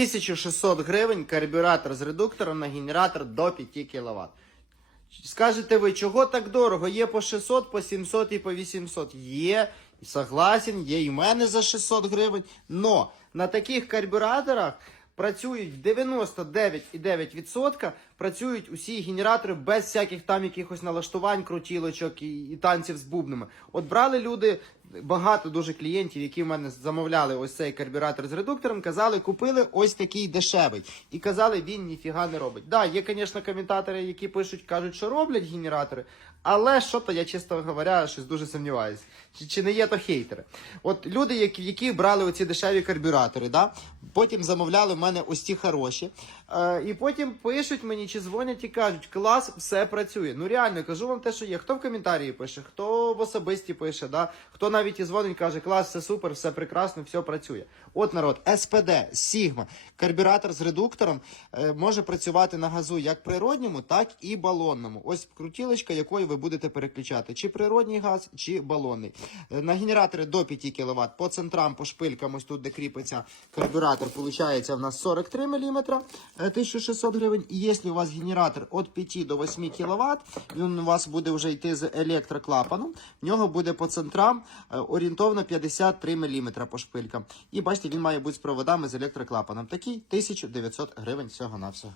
1600 гривень карбюратор з редуктором на генератор до 5 кВт. Скажете ви, чого так дорого? Є по 600, по 700 і по 800. Є, согласен, є і в мене за 600 гривень. Но на таких карбюраторах працюють 99,9% працюють усі генератори без всяких там якихось налаштувань, крутілочок і, і танців з бубнами. От брали люди, багато дуже клієнтів, які в мене замовляли ось цей карбюратор з редуктором, казали, купили ось такий дешевий. І казали, він ніфіга не робить. Да, є, звісно, коментатори, які пишуть, кажуть, що роблять генератори, але що то я, чесно говоря, щось дуже сумніваюся. Чи, чи не є то хейтери? От люди, які, які брали оці дешеві карбюратори, да? потім замовляли в мене ось ці хороші. Е, і потім пишуть мені, чи дзвонять і кажуть, клас, все працює. Ну реально, кажу вам те, що є. Хто в коментарі пише, хто в особисті пише, да? хто навіть і дзвонить, каже, клас, все супер, все прекрасно, все працює. От народ, СПД, Сігма, карбюратор з редуктором е, може працювати на газу як природньому, так і балонному. Ось крутілочка, якою ви будете переключати, чи природній газ, чи балонний. Е, На генератори до 5 кВт по центрам, по шпилькам, ось тут, де кріпиться карбюратор, виходить в нас 43 мм, 1600 гривень. І якщо у вас генератор від 5 до 8 кВт, він у вас буде вже йти з електроклапаном, в нього буде по центрам е, орієнтовно 53 мм по шпилькам. І бачите, він має бути з проводами з електроклапаном. Такий 1900 гривень всього-навсього.